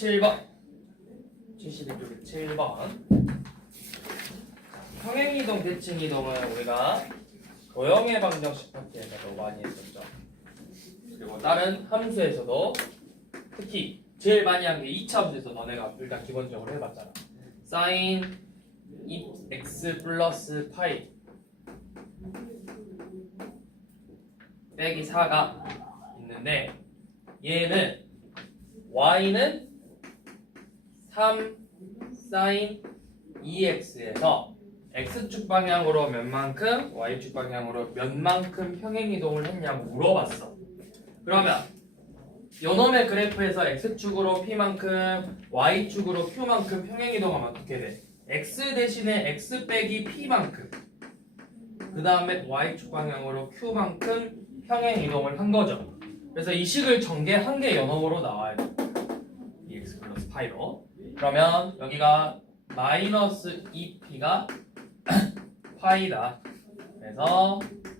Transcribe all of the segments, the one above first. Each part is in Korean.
7번 71쪽에 7번 평행이동, 대칭이동은 우리가 도형의 방정식 파트에서도 많이 했었죠. 그리고 다른 함수에서도 특히 제일 많이 한 게 2차 함수에서 너네가 일단 기본적으로 해봤잖아. sin x 플러스 파이 빼기 4가 있는데 얘는 y는 3 sin 2x에서 x축 방향으로 몇 만큼, y축 방향으로 몇 만큼 평행이동을 했냐고 물어봤어. 그러면 요놈의 그래프에서 x축으로 p만큼, y축으로 q만큼 평행이동하면 어떻게 돼? x 대신에 x 빼기 p만큼, 그 다음에 y축 방향으로 q만큼 평행이동을 한 거죠. 그래서 이 식을 전개한 게 요놈으로 나와야 돼. 이 x 플러스 파이로. 그러면 여기가 마이너스 2p가 파이다. 그래서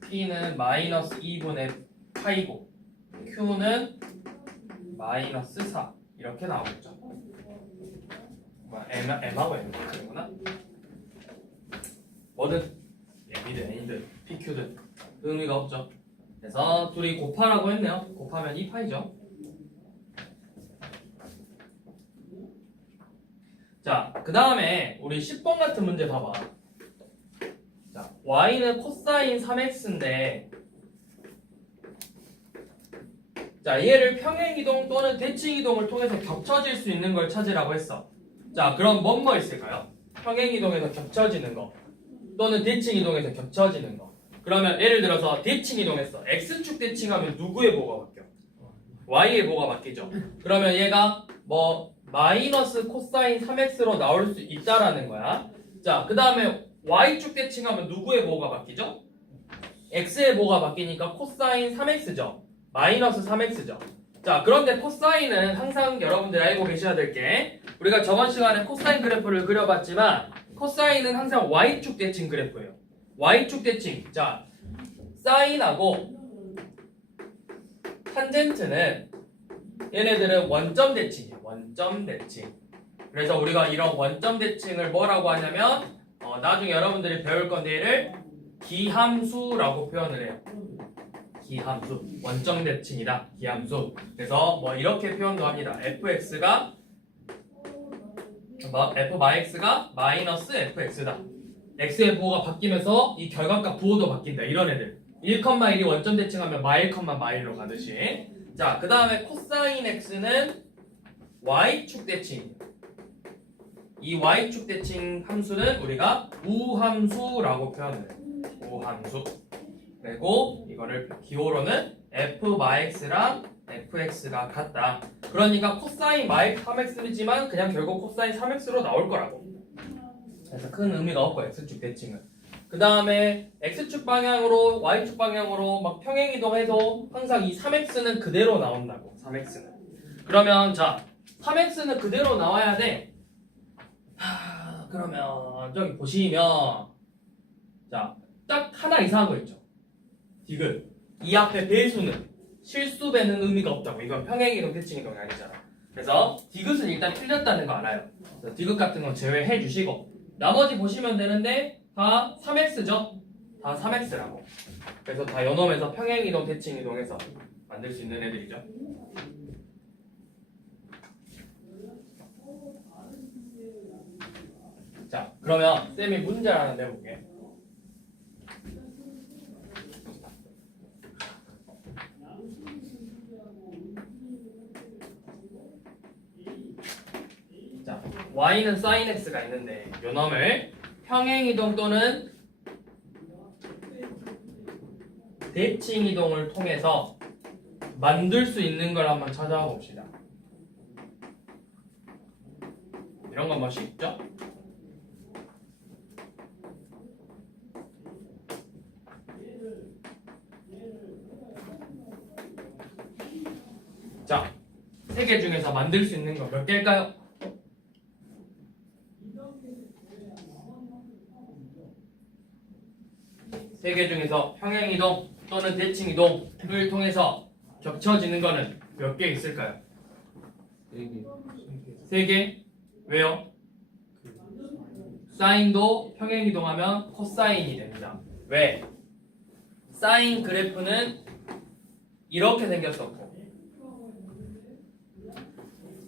p는 마이너스 2분의 파이고 q는 마이너스 4 이렇게 나오겠죠. m하고 n만큼이구나. 뭐든 m이든 n이든 pq든 의미가 없죠. 그래서 둘이 곱하라고 했네요. 곱하면 2파이죠. 자, 그 다음에 우리 10번 같은 문제 봐봐. 자, y는 코사인 3x인데 자, 얘를 평행이동 또는 대칭이동을 통해서 겹쳐질 수 있는 걸 찾으라고 했어. 자, 그럼 뭐 있을까요? 평행이동에서 겹쳐지는 거 또는 대칭이동에서 겹쳐지는 거. 그러면 예를 들어서 대칭이동했어. x축 대칭하면 누구의 뭐가 바뀌어? y의 뭐가 바뀌죠. 그러면 얘가 뭐 마이너스 코사인 3x로 나올 수 있다라는 거야. 자, 그 다음에 y축 대칭하면 누구의 뭐가 바뀌죠? x의 뭐가 바뀌니까 코사인 3x죠. 마이너스 3x죠. 자, 그런데 코사인은 항상 여러분들 알고 계셔야 될 게 우리가 저번 시간에 코사인 그래프를 그려봤지만 코사인은 항상 y축 대칭 그래프예요. y축 대칭. 자, 사인하고 탄젠트는 얘네들은 원점 대칭이에요. 원점 대칭. 그래서 우리가 이런 원점 대칭을 뭐라고 하냐면 나중에 여러분들이 배울 건데 얘를 기함수라고 표현을 해요. 기함수. 원점 대칭이다. 기함수. 그래서 뭐 이렇게 표현도 합니다. fx가 fx가 마이너스 fx다. x의 부호가 바뀌면서 이 결과값 부호도 바뀐다. 이런 애들. 1,1이 원점 대칭하면 마1,로 가듯이. 자, 그 다음에 코사인 x는 y축 대칭. 이 y축 대칭 함수는 우리가 우함수라고 표현을 해요. 우함수. 그리고 이거를 기호로는 f 마x랑 fx가 같다. 그러니까 코사인 마x 3x이지만 그냥 결국 코사인 3x로 나올 거라고. 그래서 큰 의미가 없고 x축 대칭은. 그 다음에 x축 방향으로 y축 방향으로 막 평행이동해도 항상 이 3x는 그대로 나온다고. 3x는. 그러면 자, 3x는 그대로 나와야 돼. 그러면 저기 보시면 자, 딱 하나 이상한 거 있죠. 디귿. 이 앞에 배수는 실수 배는 의미가 없다고. 이건 평행이동 대칭이동이 아니잖아. 그래서 디귿은 일단 틀렸다는 거 알아요. 그래서 디귿 같은 건 제외해 주시고 나머지 보시면 되는데 다 3x죠? 다 3x라고. 그래서 다 요놈에서 평행이동, 대칭이동해서 만들 수 있는 애들이죠. 자, 그러면 쌤이 문제를 하나 내볼게. 자, y는 sin x가 있는데 요놈을 평행이동 또는 대칭이동을 통해서 만들 수 있는 걸 한번 찾아와 봅시다. 이런 건 뭐 쉽죠? 자, 세 개 중에서 만들 수 있는 거 몇 개일까요? 세 개 중에서 평행이동 또는 대칭이동을 통해서 겹쳐지는 거는 몇 개 있을까요? 4개. 3개. 왜요? 사인도 평행이동하면 코사인이 됩니다. 왜? 사인 그래프는 이렇게 생겼었고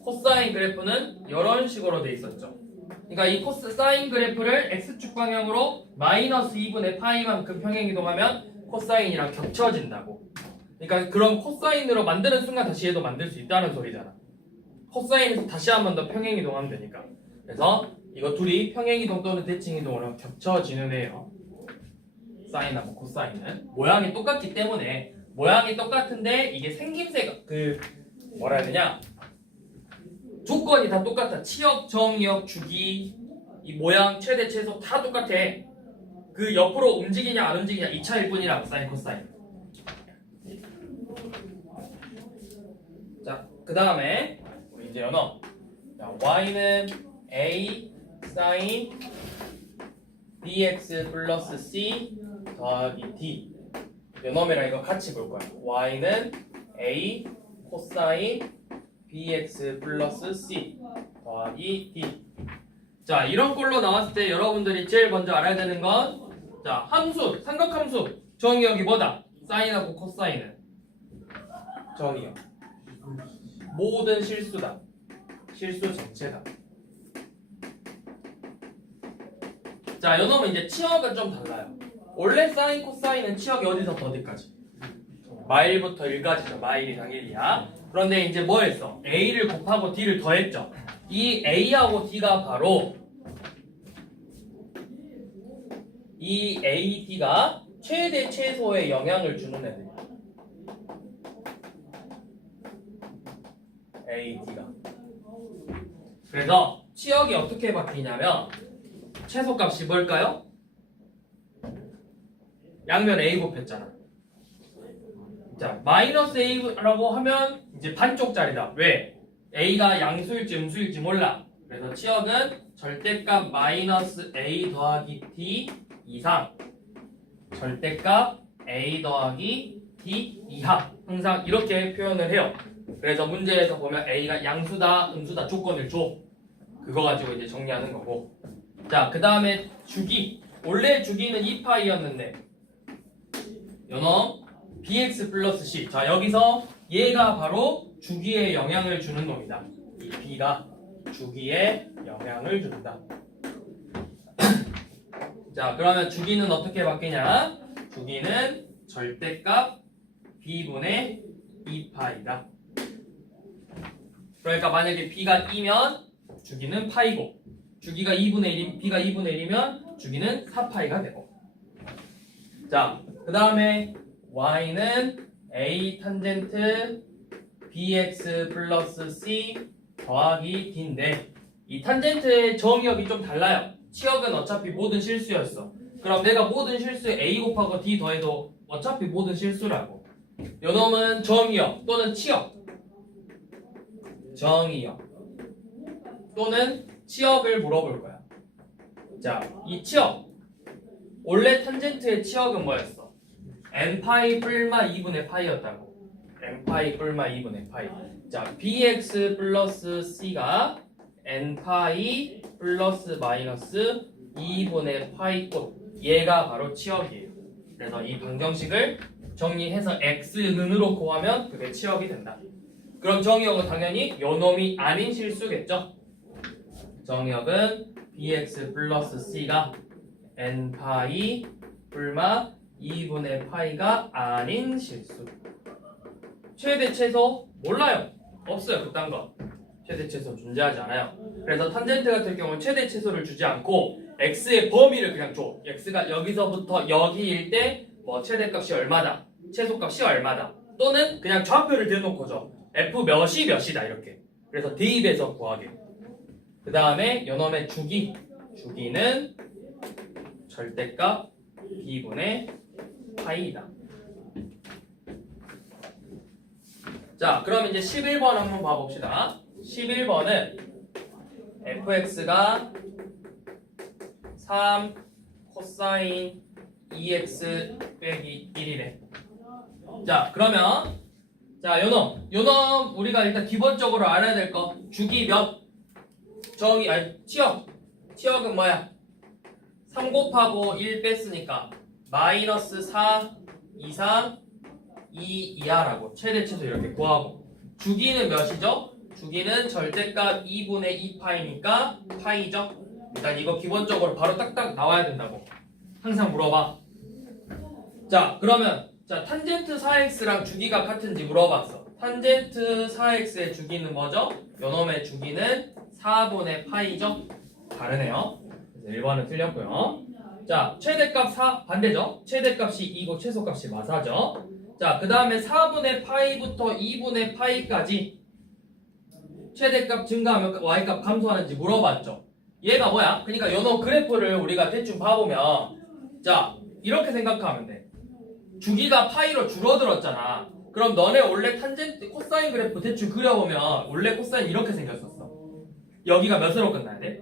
코사인 그래프는 이런 식으로 돼 있었죠. 그러니까 이 사인 그래프를 x축 방향으로 마이너스 2분의 파이만큼 평행이동하면 코사인이랑 겹쳐진다고. 그러니까 그럼 코사인으로 만드는 순간 다시 얘도 만들 수 있다는 소리잖아. 코사인에서 다시 한 번 더 평행이동하면 되니까. 그래서 이거 둘이 평행이동 또는 대칭이동으로 겹쳐지는 애예요. 사인하고 코사인은 모양이 똑같기 때문에 모양이 똑같은데 이게 생김새가 뭐라 해야 되냐, 조건이 다 똑같아. 치역, 정역, 주기, 이 모양, 최대, 최소 다 똑같아. 그 옆으로 움직이냐 안 움직이냐 이 차일 뿐이라고. 사인, 코사인. 자, 그 다음에 우리 이제 연어. 자, y는 a 사인 bx 플러스 c 더하기 d. 연어매랑 이거 같이 볼 거야. y는 a 코사인 bx 플러스 c 더하기 d. 자, 이런 꼴로 나왔을 때 여러분들이 제일 먼저 알아야 되는 건, 자, 함수, 삼각함수 정의역이 뭐다? 사인하고 코사인은 정의역. 모든 실수다. 실수 전체다. 자, 요놈은 이제 치역은 좀 달라요. 원래 사인, 코사인은 치역이 어디서부터 어디까지? 마일부터 1까지죠. 마일이 당일이야. 그런데 이제 뭐 했어? A를 곱하고 D를 더했죠. 이 A하고 D가 바로 이 A, D가 최대, 최소의 영향을 주는 애들이야. A, D가. 그래서 치역이 어떻게 바뀌냐면 최소값이 뭘까요? 양면 A 곱했잖아. 자, 마이너스 A라고 하면 이제 반쪽짜리다. 왜? A가 양수일지 음수일지 몰라. 그래서 치역은 절대값 마이너스 A 더하기 D 이상, 절대값 A 더하기 D 이하. 항상 이렇게 표현을 해요. 그래서 문제에서 보면 A가 양수다 음수다 조건을 줘. 그거 가지고 이제 정리하는 거고. 자, 그 다음에 주기. 원래 주기는 2파이였는데 요놈 bx 플러스 c. 자, 여기서 얘가 바로 주기에 영향을 주는 놈이다. 이 b가 주기에 영향을 준다. 자, 그러면 주기는 어떻게 바뀌냐? 주기는 절대값 b분의 2파이다. 그러니까 만약에 b가 2면 주기는 파이고, 주기가 2분의 1, b가 2분의 1이면 주기는 4파이가 되고. 자, 그 다음에 y는 a 탄젠트 bx 플러스 c 더하기 d인데 이 탄젠트의 정의역이 좀 달라요. 치역은 어차피 모든 실수였어. 그럼 내가 모든 실수에 a 곱하고 d 더해도 어차피 모든 실수라고. 요놈은 정의역 또는 치역, 정의역 또는 치역을 물어볼 거야. 자, 이 치역, 원래 탄젠트의 치역은 뭐였어? n파이 뿔마 2분의 파이였다고. n파이 뿔마 2분의 파이. 자, bx 플러스 c가 n파이 플러스 마이너스 2분의 파이 꼴. 얘가 바로 치역이에요. 그래서 이 방정식을 정리해서 x는으로 구하면 그게 치역이 된다. 그럼 정의역은 당연히 요놈이 아닌 실수겠죠? 정의역은 bx 플러스 c가 n파이 뿔마 2분의 파이가 아닌 실수. 최대 최소 몰라요. 없어요. 그딴 거. 최대 최소 존재하지 않아요. 그래서 탄젠트 같은 경우는 최대 최소를 주지 않고 x의 범위를 그냥 줘. x가 여기서부터 여기일 때 뭐 최대값이 얼마다, 최소값이 얼마다, 또는 그냥 좌표를 대놓고 줘. f 몇이 몇이다 이렇게. 그래서 대입해서 구하게. 그 다음에 요놈의 주기는 절대값 b분의 파이다. 자, 그럼 이제 11번 한번 봐봅시다. 11번은 fx가 3 코사인 2x 빼기 1이래. 자, 그러면 자, 요놈 우리가 일단 기본적으로 알아야 될 거, 주기 몇? 저기 아니 치역은 뭐야? 3 곱하고 1 뺐으니까 마이너스 4 이상 2 이하라고 최대 최소 이렇게 구하고 주기는 몇이죠? 주기는 절대값 2분의 2파이니까 파이죠. 일단 이거 기본적으로 바로 딱딱 나와야 된다고 항상 물어봐. 자 그러면 자 탄젠트 4x랑 주기가 같은지 물어봤어. 탄젠트 4x의 주기는 뭐죠? 요놈의 주기는 4분의 파이죠. 다르네요. 그래서 1번은 틀렸고요. 자 최대값 4 반대죠. 최대값이 2고 최소값이 마사죠. 자 그 다음에 4분의 파이부터 2분의 파이까지 최대값 증가하면 y값 감소하는지 물어봤죠. 얘가 뭐야? 그러니까 요놈 그래프를 우리가 대충 봐보면 자 이렇게 생각하면 돼. 주기가 파이로 줄어들었잖아. 그럼 너네 원래 탄젠트 코사인 그래프 대충 그려보면 원래 코사인 이렇게 생겼었어. 여기가 몇으로 끝나야 돼?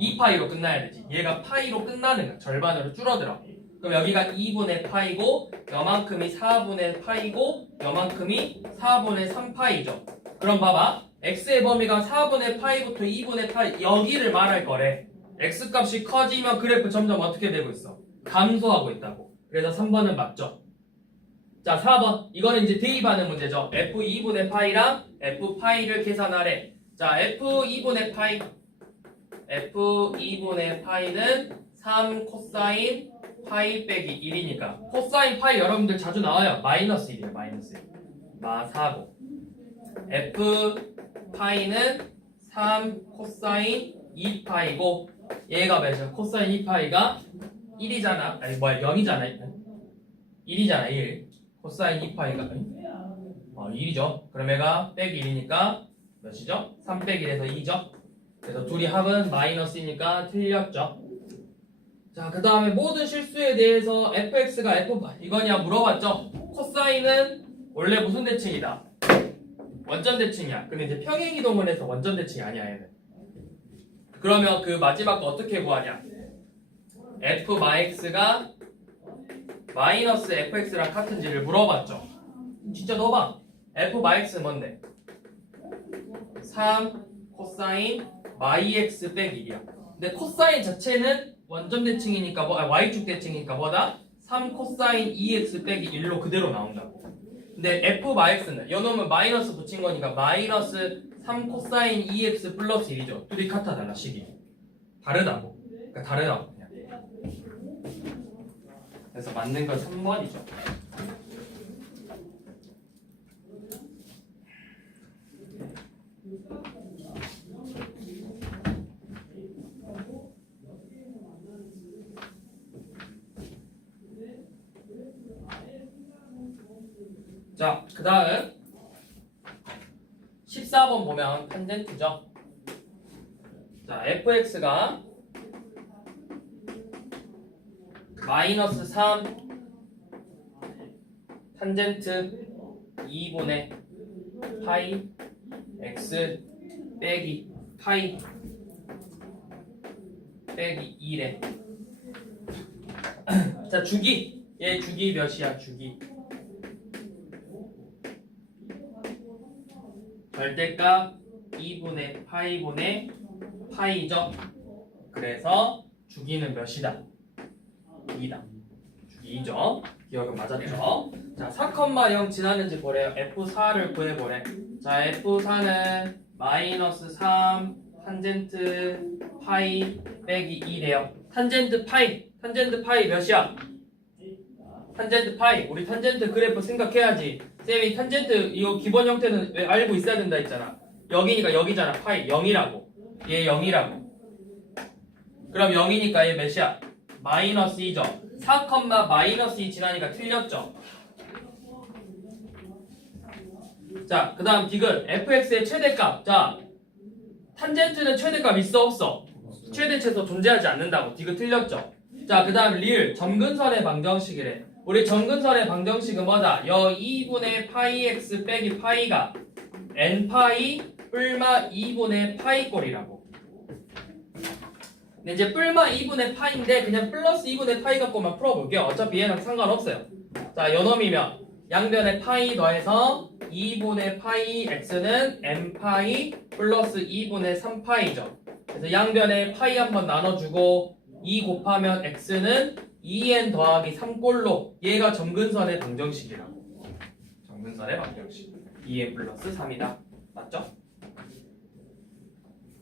2파이로 끝나야 되지. 얘가 파이로 끝나는 거야. 절반으로 줄어들어. 그럼 여기가 2분의 파이고 요만큼이 4분의 파이고 요만큼이 4분의 3파이죠. 그럼 봐봐. x의 범위가 4분의 파이부터 2분의 파이 여기를 말할 거래. x값이 커지면 그래프 점점 어떻게 되고 있어? 감소하고 있다고. 그래서 3번은 맞죠. 자 4번 이거는 이제 대입하는 문제죠. f2분의 파이랑 f파이를 계산하래. 자 f2분의 파이는 3 코사인 파이 빼기 1이니까 코사인 파이 여러분들 자주 나와요. 마이너스 1이에요. 마이너스 1 마4고 f파이는 3 코사인 2파이고 얘가 몇이야? 코사인 2파이가 1이잖아. 아니 뭐야 0이잖아. 1이잖아 1 코사인 2파이가 1이죠. 그럼 얘가 빼기 1이니까 몇이죠? 3 빼기 1에서 2죠. 그래서 둘이 합은 마이너스이니까 틀렸죠. 자 그 다음에 모든 실수에 대해서 fx가 f 이거냐 물어봤죠. 코사인은 원래 무슨 대칭이다? 원점 대칭이야. 근데 이제 평행이동을 해서 원점 대칭이 아니야 얘는. 그러면 그 마지막 거 어떻게 구하냐? f 마x가 마이너스 fx랑 같은지를 물어봤죠. 진짜 넣어봐. f 마x는 뭔데? 3 코사인 마이x 빼기 1이야. 근데 코사인 자체는 원점 대칭이니까 y축 대칭이니까 뭐다? 3 코사인 2x 빼기 1로 그대로 나온다고. 근데 f 마x는 요놈은 마이너스 붙인 거니까 마이너스 3 코사인 2x 플러스 1이죠. 둘이 같아 달라 식이. 다르다고. 그러니까 다르다고 그냥. 그래서 맞는 건 3번이죠. 자, 그 다음 14번 보면 탄젠트죠. 자, fx가 마이너스 3 탄젠트 2분의 파이 x 빼기 파이 빼기 2래. 자, 주기. 얘 주기 몇이야? 주기. 절대값 2분의 파이분의 파이죠. 그래서 주기는 몇이다? 2다. 주기 2죠. 기억은 맞았죠? 자, 4,0 지났는지 보래요. F4를 구해보래. 자, F4는 마이너스 3 탄젠트 파이 빼기 2래요. 탄젠트 파이 몇이야? 탄젠트 파이. 우리 탄젠트 그래프 생각해야지. 쌤이 탄젠트 이거 기본 형태는 왜 알고 있어야 된다 했잖아. 여기니까 여기잖아. 파이 0이라고. 얘 0이라고. 그럼 0이니까 얘 몇이야? 마이너스 2죠. 4, 마이너스 2 지나니까 틀렸죠. 자, 그 다음 디귿 fx의 최대값. 자, 탄젠트는 최대값 있어 없어? 최대치에서 존재하지 않는다고. 디귿 틀렸죠. 자, 그 다음 리을 점근선의 방정식이래. 우리 점근선의 방정식은 뭐다? 여 2분의 파이 x 빼기 파이가 n파이 뿔마 2분의 파이 꼴이라고. 근데 이제 뿔마 2분의 파인데 그냥 플러스 2분의 파이 갖고만 풀어볼게요. 어차피 얘랑 상관없어요. 자, 요놈이면 양변에 파이 더해서 2분의 파이 x는 n 파이 플러스 2분의 3파이죠. 그래서 양변에 파이 한번 나눠주고 2 곱하면 x는 2n 더하기 3꼴로 얘가 점근선의 방정식이라고. 점근선의 방정식 2n 플러스 3이다. 맞죠?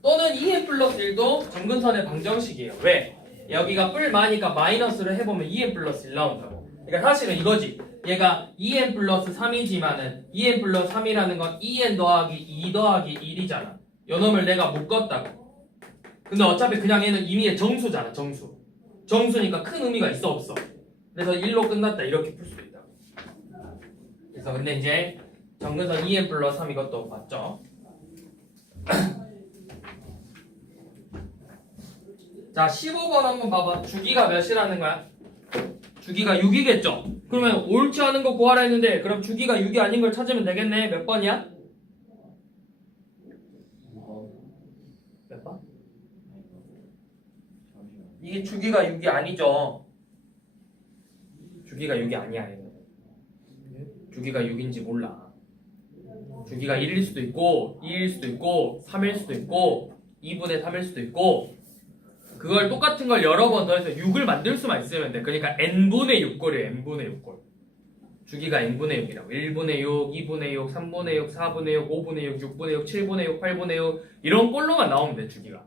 또는 2n 플러스 1도 점근선의 방정식이에요. 왜? 여기가 뿔마니까 마이너스를 해보면 2n 플러스 1 나온다고. 그러니까 사실은 이거지. 얘가 2n 플러스 3이지만은 2n 플러스 3이라는 건 2n 더하기 2 더하기 1이잖아. 요놈을 내가 묶었다고. 근데 어차피 그냥 얘는 이미 정수잖아. 정수니까 큰 의미가 있어 없어? 그래서 1로 끝났다 이렇게 풀 수도 있다. 그래서 근데 이제 점근선 2n 플러스 3 이것도 봤죠? 자 15번 한번 봐봐. 주기가 몇이라는 거야? 주기가 6이겠죠? 그러면 옳지 않은 거 구하라 했는데 그럼 주기가 6이 아닌 걸 찾으면 되겠네. 몇 번이야? 몇 번? 이게 주기가 6이 아니죠. 주기가 6이 아니야. 얘는. 주기가 6인지 몰라. 주기가 1일 수도 있고 2일 수도 있고 3일 수도 있고 2분의 3일 수도 있고 그걸 똑같은 걸 여러 번 더해서 6을 만들 수만 있으면 돼. 그러니까 n분의 6꼴이에요. n분의 6꼴. 주기가 n분의 6이라고. 1분의 6, 2분의 6, 3분의 6, 4분의 6, 5분의 6, 6분의 6, 7분의 6, 8분의 6 이런 꼴로만 나오면 돼. 주기가.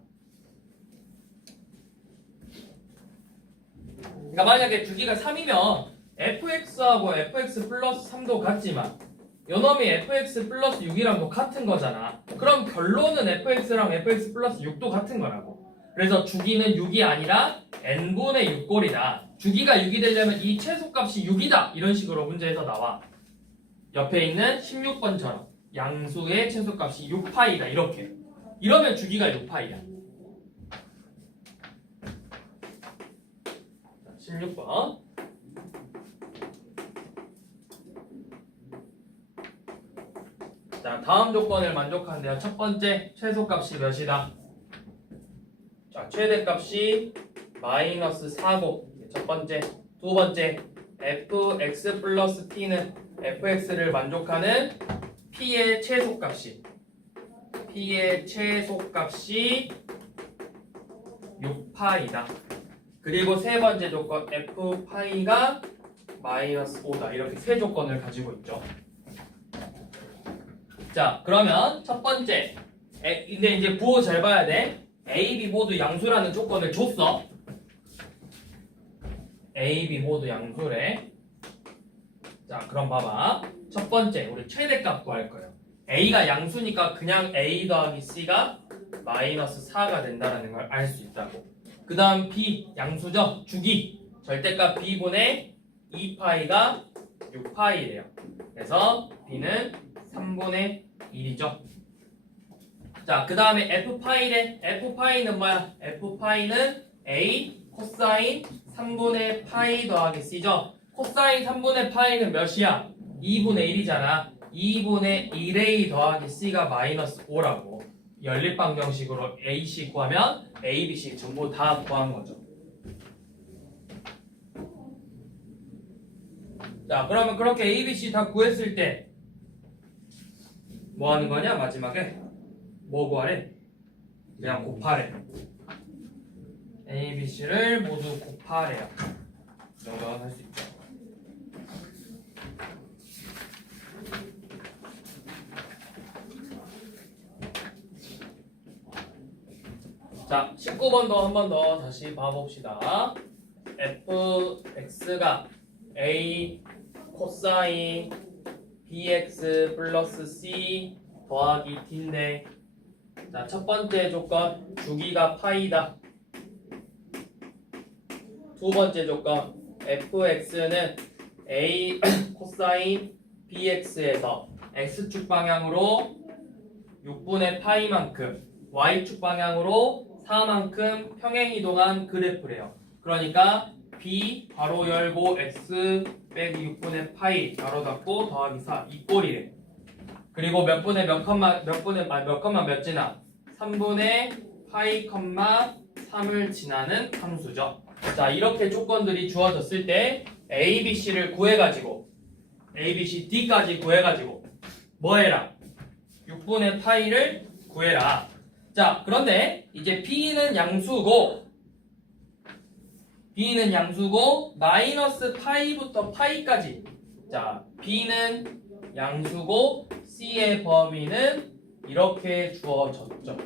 그러니까 만약에 주기가 3이면 fx하고 fx 플러스 3도 같지만 요놈이 fx 플러스 6이랑도 같은 거잖아. 그럼 결론은 fx랑 fx 플러스 6도 같은 거라고. 그래서 주기는 6이 아니라 n분의 6꼴이다. 주기가 6이 되려면 이 최소값이 6이다. 이런 식으로 문제에서 나와. 옆에 있는 16번처럼 양수의 최소값이 6파이다. 이렇게. 이러면 주기가 6파이야. 16번. 자, 다음 조건을 만족한대요. 첫 번째, 최소값이 몇이다? 자, 최대값이 마이너스 4고 첫 번째. 두 번째, fx 플러스 t는 fx를 만족하는 p의 최소값이 6파이다. 그리고 세 번째 조건 f파이가 마이너스 5다. 이렇게 세 조건을 가지고 있죠. 자, 그러면 첫 번째. 근데 이제 부호 잘 봐야 돼. A, B 모두 양수라는 조건을 줬어. A, B 모두 양수래. 자, 그럼 봐봐. 첫 번째, 우리 최대값 구할 거예요. A가 양수니까 그냥 A 더하기 C가 마이너스 4가 된다는 걸 알 수 있다고. 그 다음 B, 양수죠? 주기. 절대값 B분의 2파이가 6파이래요. 그래서 B는 3분의 1이죠. 자, 그 다음에 F파이래. F파이는 뭐야? F파이는 A 코사인 3분의 파이 더하기 C죠. 코사인 3분의 파이는 몇이야? 2분의 1이잖아. 2분의 1A 더하기 C가 마이너스 5라고. 연립방정식으로 AC 구하면 A, B, C 전부 다 구한 거죠. 자, 그러면 그렇게 A, B, C 다 구했을 때 뭐 하는 거냐? 마지막에 뭐 구하래? 그냥 곱하래. A, B, C를 모두 곱하래요. 이 정도는 할 수 있죠. 자, 19번도 한 번 더 다시 봐봅시다. fx가 a 코사인 bx 플러스 c 더하기 t인데, 자, 첫 번째 조건 주기가 파이다. 두 번째 조건 fx는 a 코사인 bx에서 x축 방향으로 6분의 파이만큼 y축 방향으로 4만큼 평행이동한 그래프래요. 그러니까 b 괄호 열고 x 빼기 6분의 파이 괄호 닫고 더하기 4 이 꼴이래. 그리고 몇 분의 몇 컴마 몇 지나 3분의 파이 컴마 3을 지나는 함수죠. 자, 이렇게 조건들이 주어졌을 때 A, B, C를 구해가지고 A, B, C, D까지 구해가지고 뭐 해라? 6분의 파이를 구해라. 자, 그런데 이제 B는 양수고 마이너스 파이부터 파이까지. 자, B는 양수고 C의 범위는 이렇게 주어졌죠.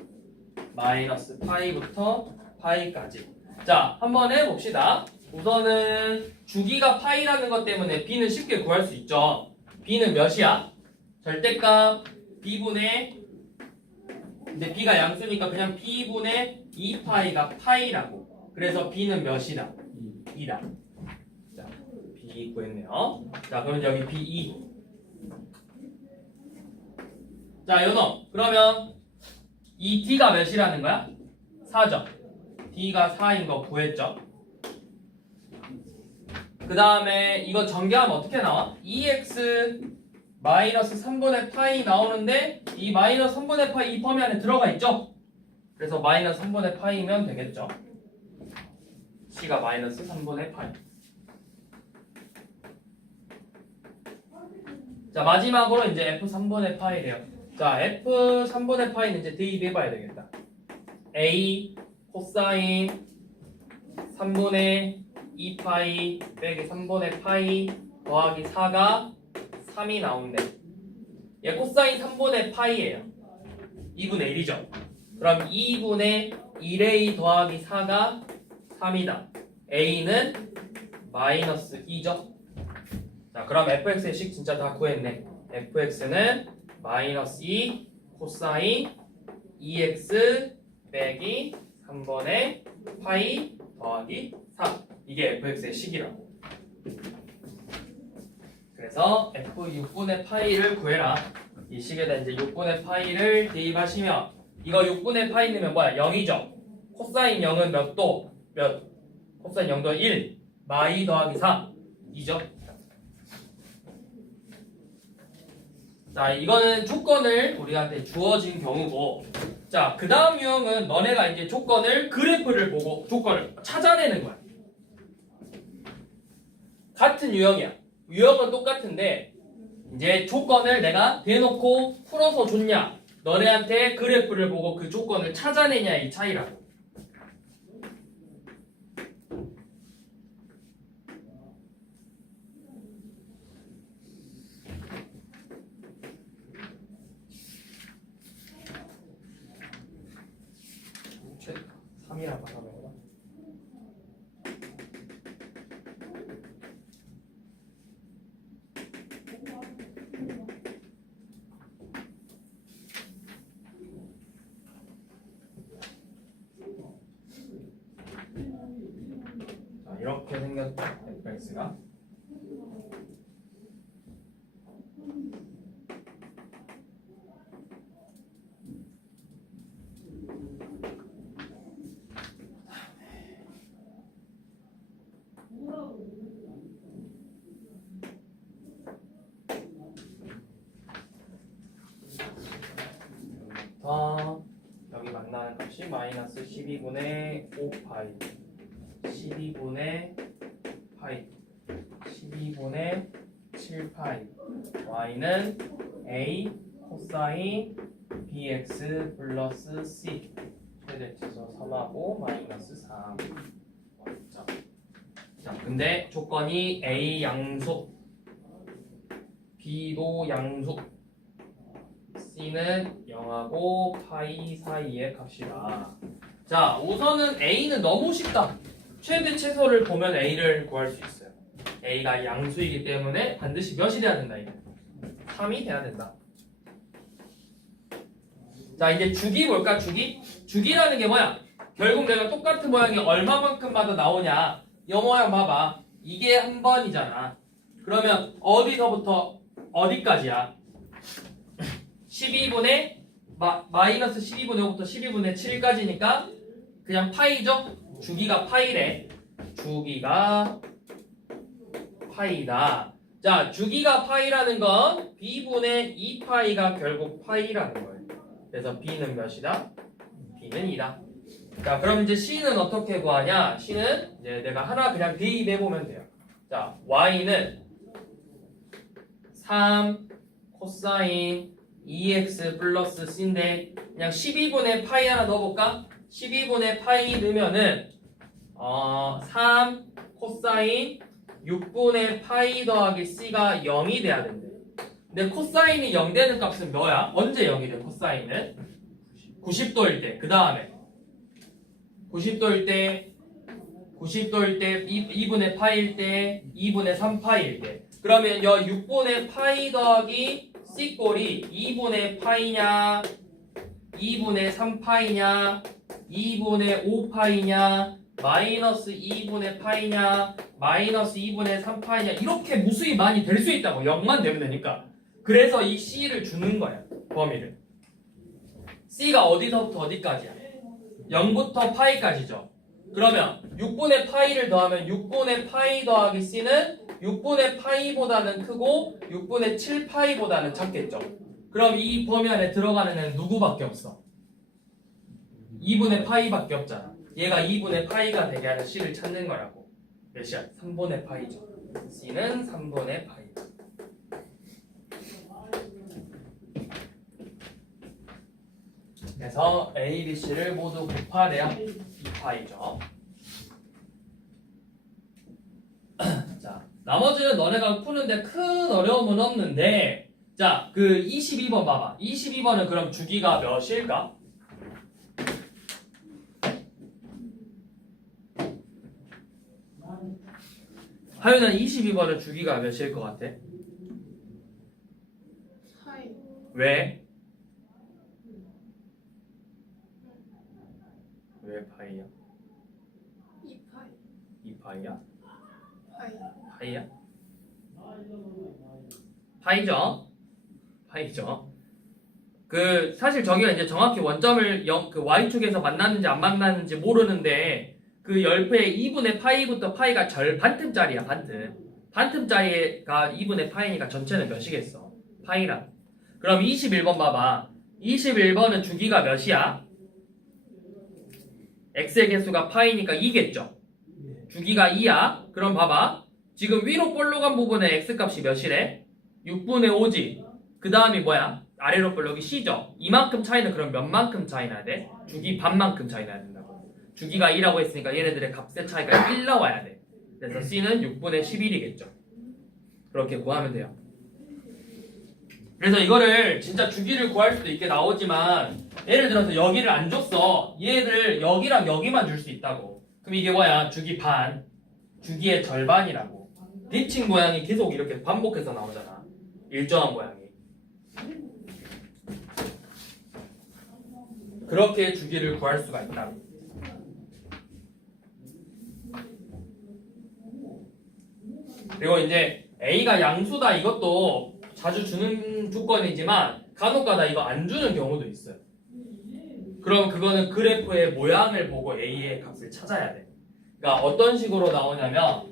마이너스 파이부터 파이까지. 자, 한번 해봅시다. 우선은 주기가 파이라는 것 때문에 B는 쉽게 구할 수 있죠. B는 몇이야? 절대값 B분의, 근데 B가 양수니까 그냥 B분의 2파이가 파이라고. 그래서 B는 몇이다? 2다. 자, B 구했네요. 자, 그럼 여기 B2. 자, 요놈. 그러면 이 D가 몇이라는 거야? 4죠. D가 4인 거 구했죠. 그 다음에 이거 전개하면 어떻게 나와? 2x 마이너스 3분의 파이 나오는데 이 마이너스 3분의 파이 이 범위 안에 들어가 있죠? 그래서 마이너스 3분의 파이면 되겠죠. C가 마이너스 3분의 파이. 자, 마지막으로 이제 F 3분의 파이래요. 자, F 3분의 파이는 이제 대입해봐야 되겠다. A 코사인 3분의 2파이 빼기 3분의 파이 더하기 4가 3이 나온대. 얘 코사인 3분의 파이예요. 2분의 1이죠. 그럼 2분의 1A 더하기 4가 3이다. A는 마이너스 2죠. 자, 그럼 fx의 식 진짜 다 구했네. fx는 마이너스 2 코사인 2x 빼기 3분의 파이 더하기 3. 이게 fx의 식이라고. 그래서 f 6분의 파이를 구해라. 이 식에다 이제 6분의 파이를 대입하시면 이거 6분의 파이 넣으면 뭐야? 0이죠. 코사인 0은 몇 도? 몇? 코사인 0도 1. 마이 더하기 4. 2죠. 자, 이거는 조건을 우리한테 주어진 경우고, 자, 그 다음 유형은 너네가 이제 조건을 그래프를 보고 조건을 찾아내는 거야. 같은 유형이야. 유형은 똑같은데 이제 조건을 내가 대놓고 풀어서 줬냐, 너네한테 그래프를 보고 그 조건을 찾아내냐, 이 차이라고. 최 3이라고 하면 자, 이렇게 생겼다. fx가 여기 만나는 값이 마이너스 12분의 5파이 12분의 파이 12분의 7파이 y는 a 코사인 bx 플러스 c 최대치에서 3하고 마이너스 3. 자, 근데 조건이 a 양수 b도 양수 C는 0하고 파이 사이의 값이다. 자, 우선은 A는 너무 쉽다. 최대 최소를 보면 A를 구할 수 있어요. A가 양수이기 때문에 반드시 몇이 돼야 된다. 이게 3이 돼야 된다. 자, 이제 주기 볼까? 주기라는 게 뭐야? 결국 내가 똑같은 모양이 얼마만큼마다 나오냐, 이 모양 봐봐. 이게 한 번이잖아. 그러면 어디서부터 어디까지야? 12분의 마이너스 12분의 5부터 12분의 7까지니까 그냥 파이죠? 주기가 파이래. 주기가 파이다. 자, 주기가 파이라는 건 b분의 2파이가 결국 파이라는 거예요. 그래서 b는 몇이다? b는 2다. 자, 그럼 이제 c는 어떻게 구하냐? c는 이제 내가 하나 그냥 대입해보면 돼요. 자, y는 3 코사인 2x 플러스 c인데 그냥 12분의 파이 하나 넣어볼까? 12분의 파이 넣으면은 3 코사인 6분의 파이 더하기 c가 0이 돼야 된대. 근데 코사인이 0 되는 값은 뭐야? 언제 0이 돼? 코사인은 90도일 때. 그 다음에 90도일 때 2분의 파이일 때 2분의 3파이일 때. 그러면 여 6분의 파이 더하기 c 꼴이 2분의 파이냐 2분의 3파이냐 2분의 5파이냐 마이너스 2분의 파이냐 마이너스 2분의 3파이냐 이렇게 무수히 많이 될 수 있다고. 0만 되면 되니까. 그래서 이 c를 주는 거야. 범위를. c가 어디서부터 어디까지야? 0부터 파이까지죠. 그러면 6분의 파이를 더하면 6분의 파이 더하기 c는 6분의 파이보다는 크고 6분의 7파이보다는 작겠죠. 그럼 이 범위 안에 들어가는 애는 누구밖에 없어? 2분의 파이밖에 없잖아. 얘가 2분의 파이가 되게 하는 c를 찾는 거라고. 몇이야? 3분의 파이죠. c는 3분의 파이. 그래서 A, B, C를 모두 곱하래야 2파이죠. 자, 나머지는 너네가 푸는데 큰 어려움은 없는데, 자, 그 22번 봐봐. 22번은 그럼 주기가 몇일까? 하윤아 22번은 주기가 몇일 것 같아? 파이. 왜? 왜 파이야? 2파이. 2파이야? 파이. 파이야? 파이죠? 파이죠. 그 사실 저기가 이제 정확히 원점을 그 y축에서 만났는지 안 만났는지 모르는데 그 열표의 2분의 파이부터 파이가 반틈짜리야. 반틈짜리가 2분의 파이니까 전체는 몇이겠어? 파이라. 그럼 21번 봐봐. 21번은 주기가 몇이야? x의 개수가 파이니까 2겠죠. 주기가 2야. 그럼 봐봐. 지금 위로 볼록 간 부분의 x값이 몇이래? 6분의 5지. 그 다음이 뭐야? 아래로 볼록이 c죠. 이만큼 차이는 그럼 몇 만큼 차이 나야 돼? 주기 반만큼 차이 나야 된다고. 주기가 2라고 했으니까 얘네들의 값의 차이가 1 나와야 돼. 그래서 c는 6분의 11이겠죠. 그렇게 구하면 돼요. 그래서 이거를 진짜 주기를 구할 수도 있게 나오지만 예를 들어서 여기를 안 줬어. 얘를 여기랑 여기만 줄 수 있다고. 그럼 이게 뭐야? 주기 반. 주기의 절반이라고. 디칭 모양이 계속 이렇게 반복해서 나오잖아. 일정한 모양이. 그렇게 주기를 구할 수가 있다. 그리고 이제 A가 양수다 이것도 자주 주는 조건이지만 간혹가다 이거 안 주는 경우도 있어요. 그럼 그거는 그래프의 모양을 보고 A의 값을 찾아야 돼. 그러니까 어떤 식으로 나오냐면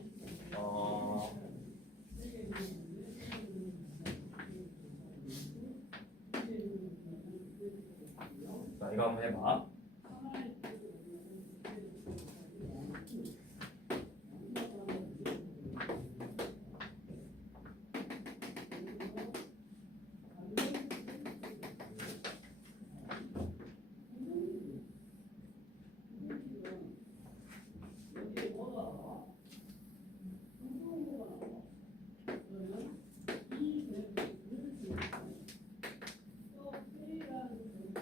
자, 이거 한번 해봐.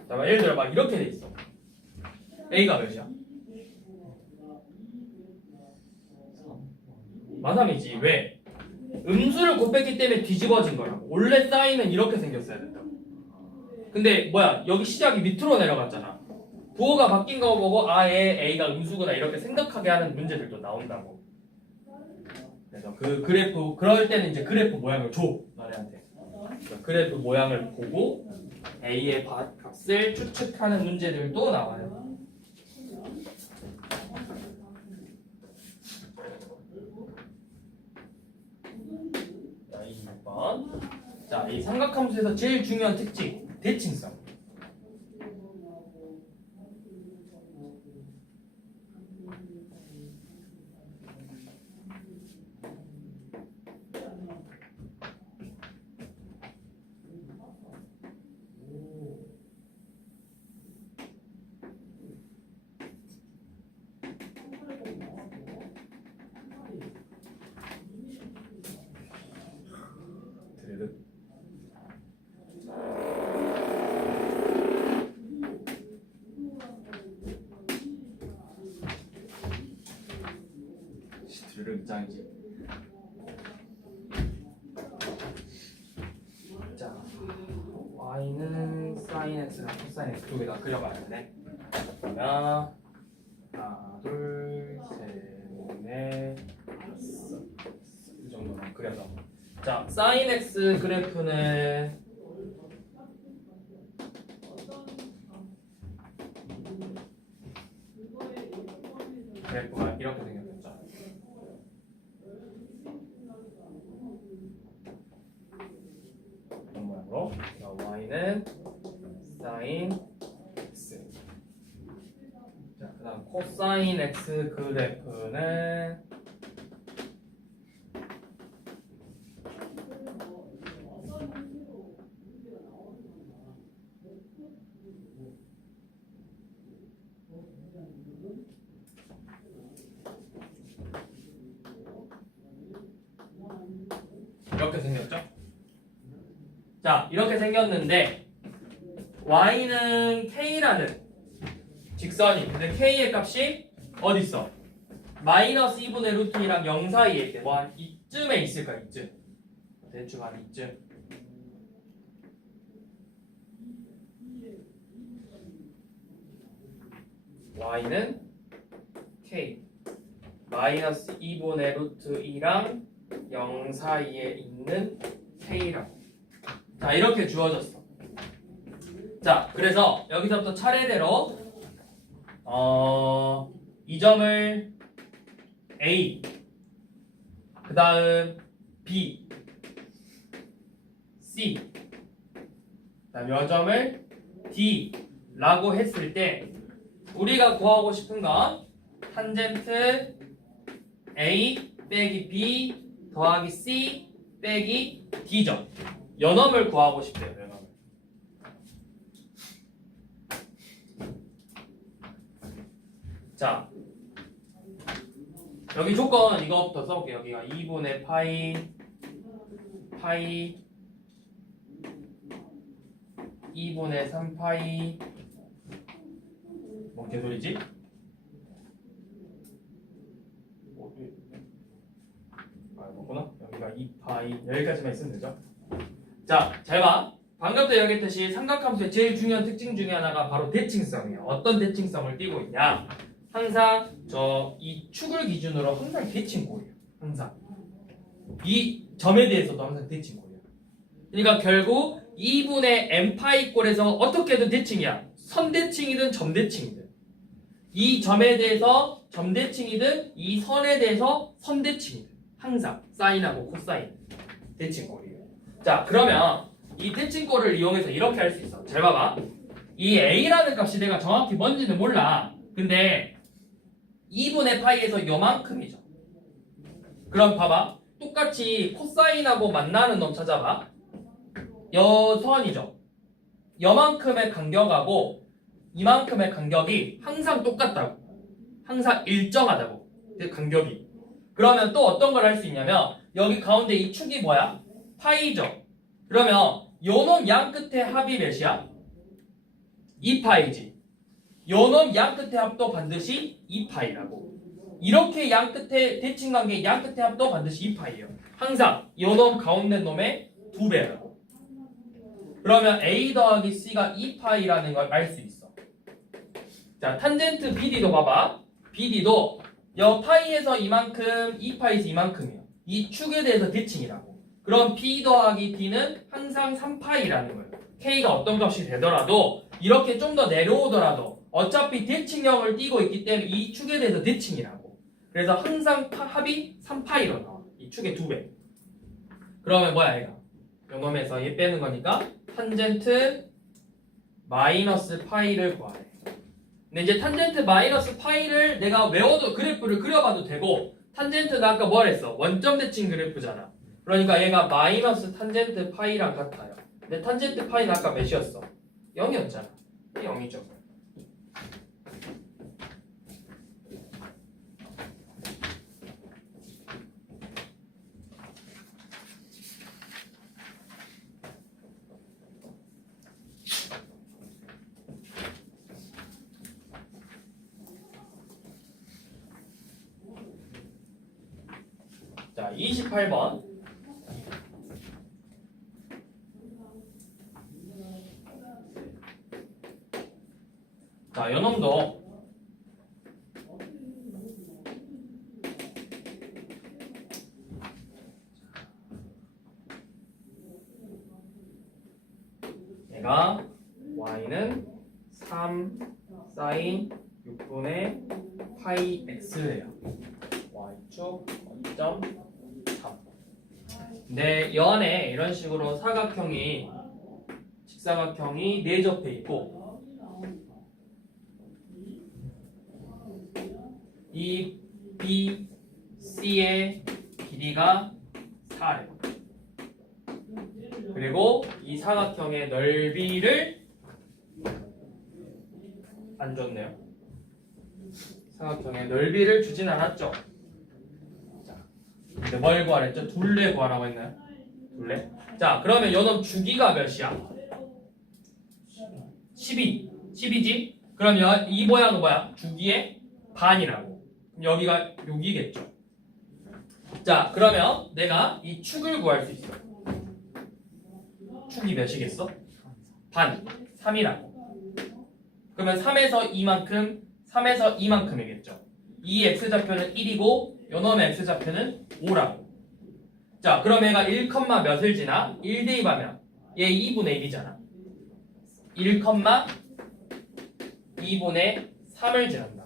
자, 예를 들어 막 이렇게 돼 있어. A가 몇이야? 마삼이지. 왜? 음수를 곱했기 때문에 뒤집어진 거라고. 원래 사인은 이렇게 생겼어야 된다고. 근데 뭐야? 여기 시작이 밑으로 내려갔잖아. 부호가 바뀐 거 보고 아예 A가 음수구나 이렇게 생각하게 하는 문제들도 나온다고. 그래서 그 그래프 그럴 때는 이제 그래프 모양을 줘 너네한테. 그래프 모양을 보고 A의 값을 추측하는 문제들도 나와요. 자, 2번. 자, 이 삼각함수에서 제일 중요한 특징, 대칭성. 시트르륵. 시트르륵 짱이지. 자, y는 sin x랑 cos x 두 개 다 그려봐야 되네. 그러면 하나, 둘, 셋, 넷, 다섯. 이 정도만 그려서. 자, sin x 그래프는 그래프가 이렇게 생겼죠. 이런 모양으로. y는 sin x. 자, 그다음 코사인 x 그래프는 이렇게 생겼죠? 자, 이렇게 생겼는데 y는 k라는 직선이 근데 k의 값이 어디 있어? 마이너스 2분의 루트 2랑 0 사이에 있대. 뭐 한 이쯤에 있을까? 이쯤. 대충 한 이쯤. y는 k 마이너스 2분의 루트 2랑 0 사이에 있는 k라고. 자, 이렇게 주어졌어. 자, 그래서 여기서부터 차례대로 이 점을 A, 그 다음 B, C, 그 다음 이 점을 D라고 했을 때 우리가 구하고 싶은 건 탄젠트 A 빼기 B 더하기 C 빼기 D점 연험을 구하고 싶대요. 연험을. 자, 여기 조건 이거부터 써볼게요. 여기가 2분의 파이 2분의 3파이 뭐 개소리지? 뭐구나. 여기가 2파이 여기까지만 있으면 되죠. 자, 잘 봐. 방금 도 이야기했듯이 삼각함수의 제일 중요한 특징 중에 하나가 바로 대칭성이에요. 어떤 대칭성을 띠고 있냐? 항상 이 축을 기준으로 항상 대칭골이에요. 항상 이 점에 대해서도 항상 대칭골이에요. 그러니까 결국 2분의 n파이 꼴에서 어떻게든 대칭이야. 선대칭이든 점대칭이든 이 점에 대해서 점대칭이든 이 선에 대해서 선대칭이든 항상 사인하고 코사인 대칭골이에요. 자, 그러면 이 대칭골을 이용해서 이렇게 할 수 있어. 잘 봐봐. 이 a라는 값이 내가 정확히 뭔지는 몰라. 근데 2분의 파이에서 요만큼이죠. 그럼 봐봐. 똑같이 코사인하고 만나는 놈 찾아봐. 여선이죠. 요만큼의 간격하고 이만큼의 간격이 항상 똑같다고. 항상 일정하다고. 그 간격이. 그러면 또 어떤 걸 할 수 있냐면 여기 가운데 이 축이 뭐야? 파이죠. 그러면 요놈 양 끝에 합이 몇이야? 2파이지. 요놈 양 끝에 합도 반드시 2파이라고. 이렇게 양 끝에 대칭관계 양 끝에 합도 반드시 2파이예요. 항상 요놈 가운데 놈의 2배라고. 그러면 A 더하기 C가 2파이라는 걸 알 수 있어. 자, 탄젠트 BD도 봐봐. BD도 여 파이에서 이만큼 2파이에서 이만큼이에요. 이 축에 대해서 대칭이라고. 그럼 B 더하기 D는 항상 3파이라는 거예요. K가 어떤 값이 되더라도 이렇게 좀 더 내려오더라도 어차피 대칭형을 띠고 있기 때문에 이 축에 대해서 대칭이라고. 그래서 항상 합이 3파이로 나와. 이 축의 2배. 그러면 뭐야 얘가? 요놈에서 얘 빼는 거니까 탄젠트 마이너스 파이를 구하래. 근데 이제 탄젠트 마이너스 파이를 내가 외워도 그래프를 그려봐도 되고 탄젠트는 아까 뭘 했어? 원점 대칭 그래프잖아. 그러니까 얘가 마이너스 탄젠트 파이랑 같아요. 근데 탄젠트 파이는 아까 몇이었어? 0이었잖아. 0이죠. 자, 28번. 자, 요놈도 얘가 y는 3 사인 6분의 파이 x예요. y축 2.3. 근데 연에 이런 식으로 직사각형이 내접해 있고 이 B, C의 길이가 4래요. 그리고 이 사각형의 넓이를 안 줬네요. 사각형의 넓이를 주진 않았죠. 자, 근데 뭘 구하랬죠? 둘레 구하라고 했나요? 둘레. 자, 그러면 요놈 주기가 몇이야? 12. 12지? 그럼 이 모양은 뭐야? 주기의 반이라고. 여기가 여기겠죠. 자, 그러면 내가 이 축을 구할 수 있어. 축이 몇이겠어? 반. 3이라고. 그러면 3에서 2만큼이겠죠. 이 x좌표는 1이고 요놈의 x좌표는 5라고. 자, 그럼 얘가 1, 몇을 지나? 1 대입하면 얘 2분의 1이잖아. 1, 2분의 3을 지난다.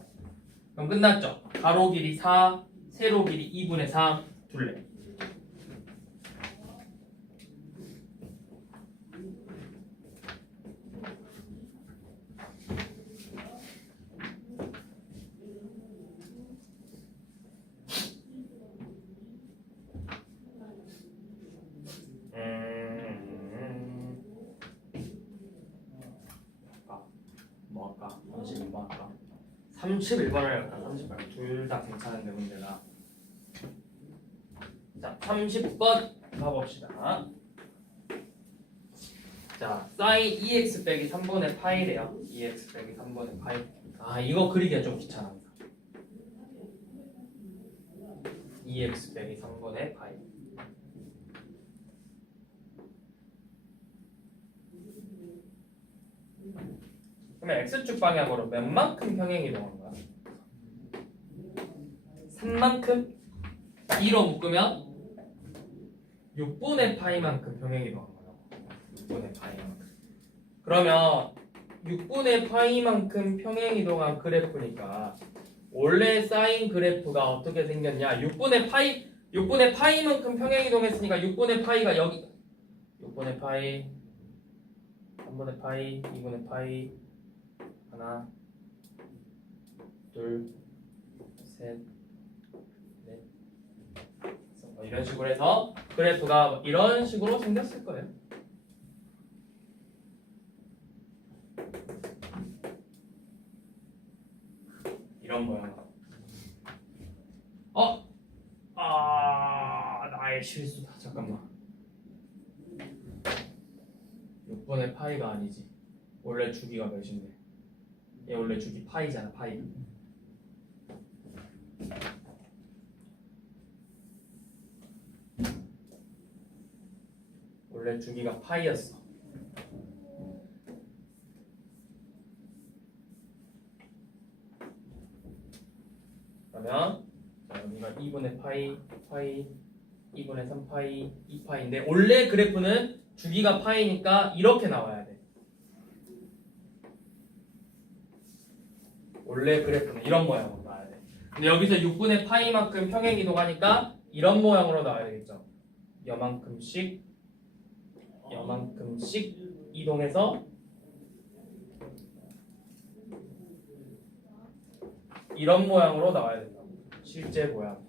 그럼 끝났죠? 가로 길이 4, 세로 길이 2분의 3, 둘레. 뭐 할까? 32번 할까? 31번을 할까? 38번 둘 다 괜찮은데 문제가. 자, 30번 가봅시다. 자, 사인 2x 빼기 3분의 파이래요. 2x 빼기 3분의 파이. 아, 이거 그리기가 좀 귀찮아. 2x 빼기 3분의 파이. 그러면 x축 방향으로 몇 만큼 평행 이동한 거야? 3만큼? 2로 묶으면 6분의 파이만큼 평행 이동한 거야. 6분의 파이만큼. 그러면 6분의 파이만큼 평행 이동한 그래프니까 원래 사인 그래프가 어떻게 생겼냐? 6분의 파이만큼 평행 이동했으니까 6분의 파이가 여기 6분의 파이 3분의 파이 2분의 파이 하나 둘 셋 넷 이런 식으로 해서 그래프가 이런 식으로 생겼을 거예요. 이런 모양. 나의 실수다. 잠깐만. 6분의 파이가 아니지. 원래 주기가 몇인데? 얘 원래 주기 파이잖아. 파이. 원래 주기가 파이였어. 그러면 자, 여기가 2분의 파이, 2분의 3파이, 2파이인데 원래 그래프는 주기가 파이니까 이렇게 나와야 돼. 원래 그래프는 이런 모양으로 나와야 돼. 근데 여기서 6분의 파이만큼 평행 이동하니까 이런 모양으로 나와야 되겠죠. 여만큼씩 이동해서 이런 모양으로 나와야 된다고. 실제 모양.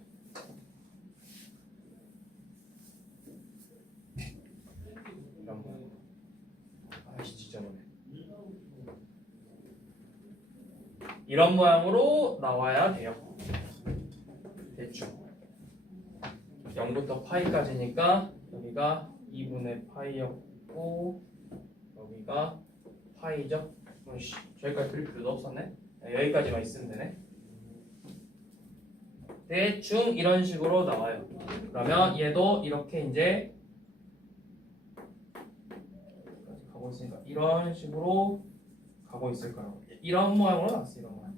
이런 모양. 아이씨 지저분해. 이런 모양으로 나와야 돼요. 대충 0부터 파이까지니까 여기가 2분의 파이였고 여기가 파이죠. 저기까지 그릴 필요도 없었네. 여기까지만 있으면 되네. 대충 이런 식으로 나와요. 그러면 얘도 이렇게 이제 가고 있으니까 이런 식으로 가고 있을 거라고. 이런 모양으로 나왔어. 이런 모양.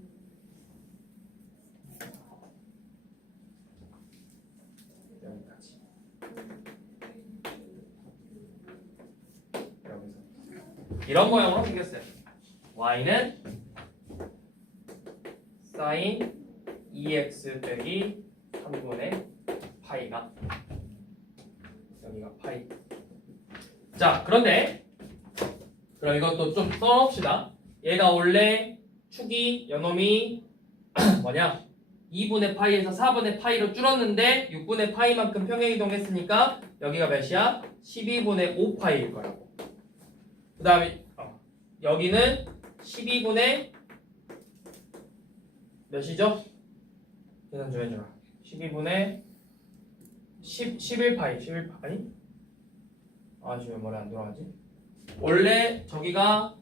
여기까지. 여기서 이런 모양으로 생겼어요. y는 sin 2x 빼기 3분의 파이가 여기가 파이. 자, 그런데 그럼 이것도 좀 써봅시다. 얘가 원래 축이 요놈이 뭐냐 2분의 파이에서 4분의 파이로 줄었는데 6분의 파이만큼 평행이동했으니까 여기가 몇이야? 12분의 5파이일 거라고. 그 다음에 여기는 12분의 몇이죠? 계산 좀 해줘라. 12분의 11파이 11파이? 아 지금 머리 안 돌아가지? 원래 저기가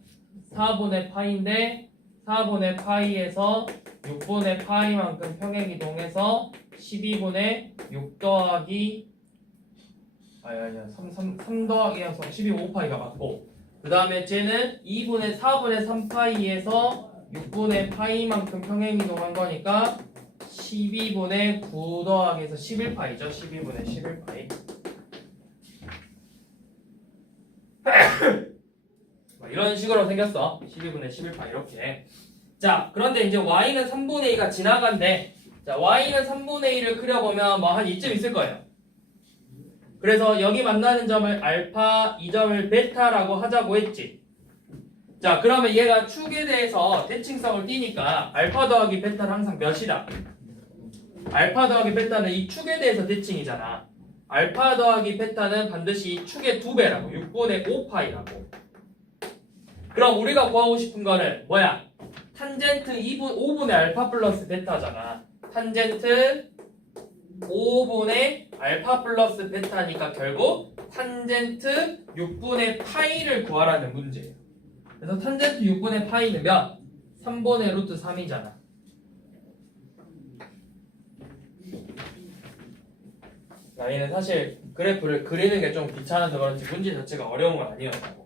4분의 파이인데 4분의 파이에서 6분의 파이만큼 평행이동해서 12분의 6 더하기 아니야 3 더하기 해서 12.5파이가 맞고 그 다음에 쟤는 2분의 4분의 3파이에서 6분의 파이만큼 평행이동한 거니까 12분의 9 더하기 해서 11파이죠. 12분의 11파이. 이런 식으로 생겼어. 12분의 11파이 이렇게. 자, 그런데 이제 y는 3분의 2가 지나간대. 자, y는 3분의 2를 그려보면 뭐 한 이쯤 있을 거예요. 그래서 여기 만나는 점을 알파, 이 점을 베타라고 하자고 했지. 자, 그러면 얘가 축에 대해서 대칭성을 띠니까 알파 더하기 베타는 항상 몇이다? 알파 더하기 베타는 이 축에 대해서 대칭이잖아. 알파 더하기 베타는 반드시 이 축의 2배라고. 6분의 5파이라고. 그럼 우리가 구하고 싶은 거는 뭐야? 탄젠트 5분의 알파 플러스 베타잖아. 탄젠트 5분의 알파 플러스 베타니까 결국 탄젠트 6분의 파이를 구하라는 문제예요. 그래서 탄젠트 6분의 파이는 몇? 3분의 루트 3이잖아. 얘는 사실 그래프를 그리는 게 좀 귀찮아서 그런지 문제 자체가 어려운 건 아니었다고.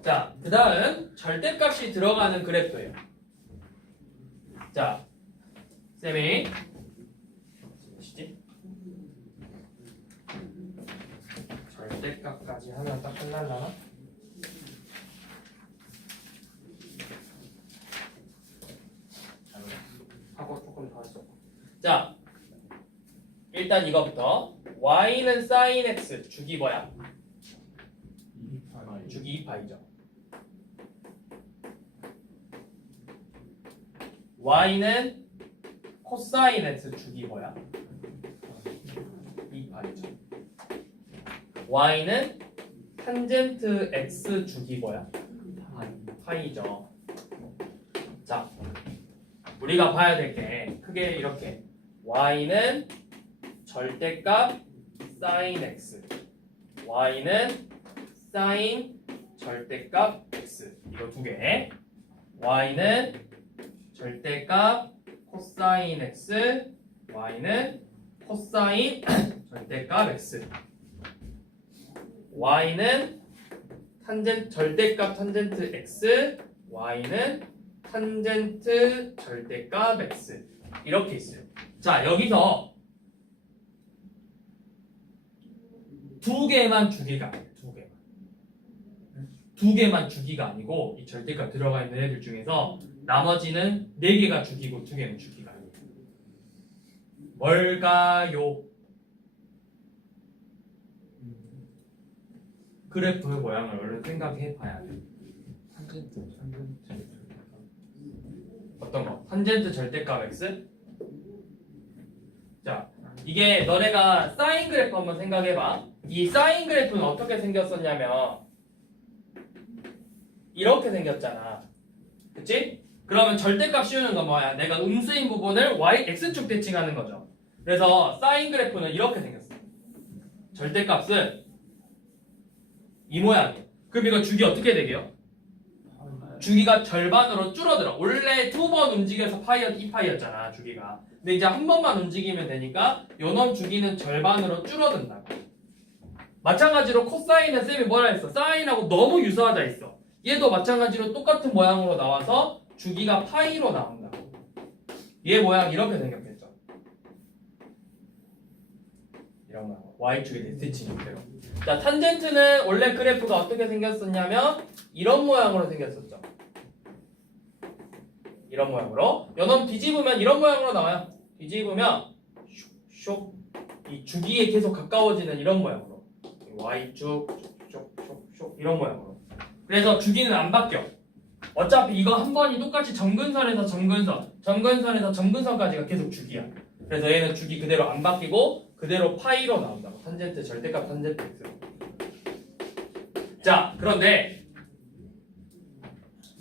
자, 그 다음 절대값이 들어가는 그래프예요. 자, 쌤이 뭐시지? 절대값까지 하면 딱 끝날라나? 하고 조금 더 했어. 자, 일단 이거부터 y는 sin x 주기 뭐야? 주기 2파이죠. y는 코사인 x 주기 뭐야? 2파이죠. y는 탄젠트 x 주기 뭐야? 파이죠. 자, 우리가 봐야 될 게 크게 이렇게 y는 절대값 sin x y는 sin 절대값 x 이거 두 개 y는 절대값 코사인 x y는 코사인 절대값 x y는 절대값 탄젠트 x y는 탄젠트 절대값 x 이렇게 있어요. 자, 여기서 두 개만 주기가 아니에요. 두 개만 주기가 아니고 이 절대값 들어가 있는 애들 중에서 나머지는 네 개가 주기고 두 개는 주기가 아니에요. 뭘까요? 그래프 모양을 얼른 생각해 봐야 돼. 어떤 거? 탄젠트 절대값 x? 자, 이게 너네가 사인 그래프 한번 생각해봐. 이 사인 그래프는 어떻게 생겼었냐면 이렇게 생겼잖아. 그치? 그러면 절대값 씌우는 건 뭐야? 내가 음수인 부분을 x축 대칭하는 거죠. 그래서 사인 그래프는 이렇게 생겼어. 절대값은 이 모양이에요. 그럼 이거 주기 어떻게 되게요? 주기가 절반으로 줄어들어. 원래 2번 움직여서 파이였 2파이였잖아 주기가. 근데 이제 한 번만 움직이면 되니까 요놈 주기는 절반으로 줄어든다고. 마찬가지로 코사인은 쌤이 뭐라 했어? 사인하고 너무 유사하다 했어. 얘도 마찬가지로 똑같은 모양으로 나와서 주기가 파이로 나온다고. 얘 모양 이렇게 생겼겠죠. 이런 모양. Y축에 대해 스티칭 형태로. 자, 탄젠트는 원래 그래프가 어떻게 생겼었냐면 이런 모양으로 생겼었죠. 이런 모양으로. 요놈 뒤집으면 이런 모양으로 나와요. 뒤집으면 슉 이 주기에 계속 가까워지는 이런 모양으로. Y축 슉 이런 모양으로. 그래서 주기는 안 바뀌어. 어차피 이거 한 번이 똑같이 점근선에서 점근선에서 점근선까지가 계속 주기야. 그래서 얘는 주기 그대로 안 바뀌고 그대로 파이로 나온다고. 탄젠트 절대값 탄젠트 x로. 자, 그런데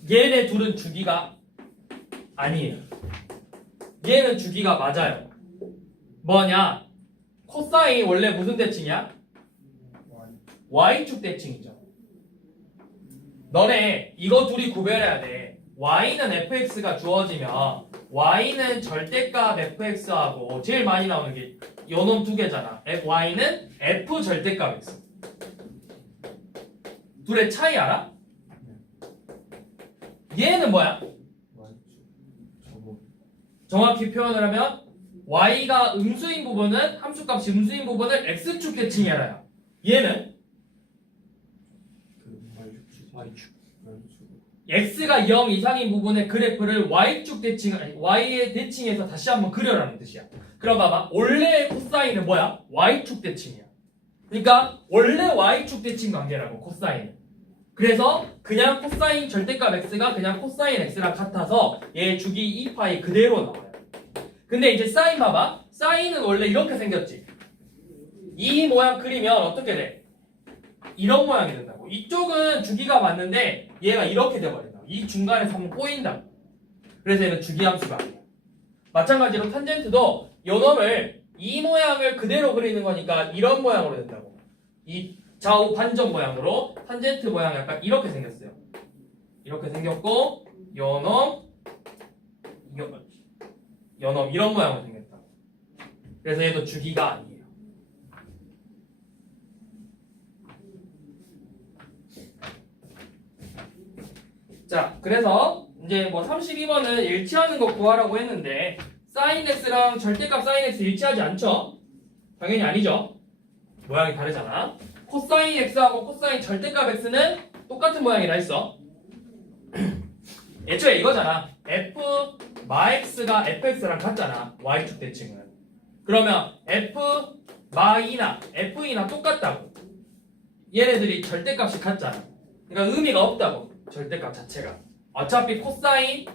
얘네 둘은 주기가 아니에요. 얘는 주기가 맞아요. 뭐냐? 코사인 원래 무슨 대칭이야? Y축 대칭이죠. 너네 이거 둘이 구별해야 돼. Y는 fx가 주어지면 Y는 절대값 fx하고 제일 많이 나오는 게 요놈 두 개잖아. Y는 f 절대값 x. 둘의 차이 알아? 얘는 뭐야? 정확히 표현을 하면 Y가 음수인 부분은 함수값이 음수인 부분을 x축 대칭해라야. 얘는 x가 0 이상인 부분의 그래프를 y축 대칭, y의 대칭에서 다시 한번 그려라는 뜻이야. 그럼 봐봐. 원래 코사인은 뭐야? y축 대칭이야. 그러니까 원래 y축 대칭 관계라고 코사인은. 그래서 그냥 코사인 절대값 x가 그냥 코사인 x랑 같아서 얘 주기 2파이 그대로 나와요. 근데 이제 사인 봐봐. 사인은 원래 이렇게 생겼지. 이 모양 그리면 어떻게 돼? 이런 모양이 된다고. 이쪽은 주기가 맞는데 얘가 이렇게 돼버린다. 이 중간에서 한번 꼬인다. 그래서 얘는 주기함수가 아니야. 마찬가지로 탄젠트도 요 놈을 이 모양을 그대로 그리는 거니까 이런 모양으로 된다고. 이 좌우 반전 모양으로 탄젠트 모양이 약간 이렇게 생겼어요. 이렇게 생겼고 요놈 이런 모양으로 생겼다. 그래서 얘도 주기가 아니에요. 자, 그래서 이제 뭐 32번은 일치하는 거 구하라고 했는데 사인 x랑 절대값 사인 x 일치하지 않죠? 당연히 아니죠. 모양이 다르잖아. 코사인 x하고 코사인 절대값 x는 똑같은 모양이라 했어. 애초에 이거잖아. f 마x가 fx랑 같잖아. y축 대칭은. 그러면 f 마이나 f이나 똑같다고. 얘네들이 절대값이 같잖아. 그러니까 의미가 없다고. 절대값 자체가. 어차피 코사인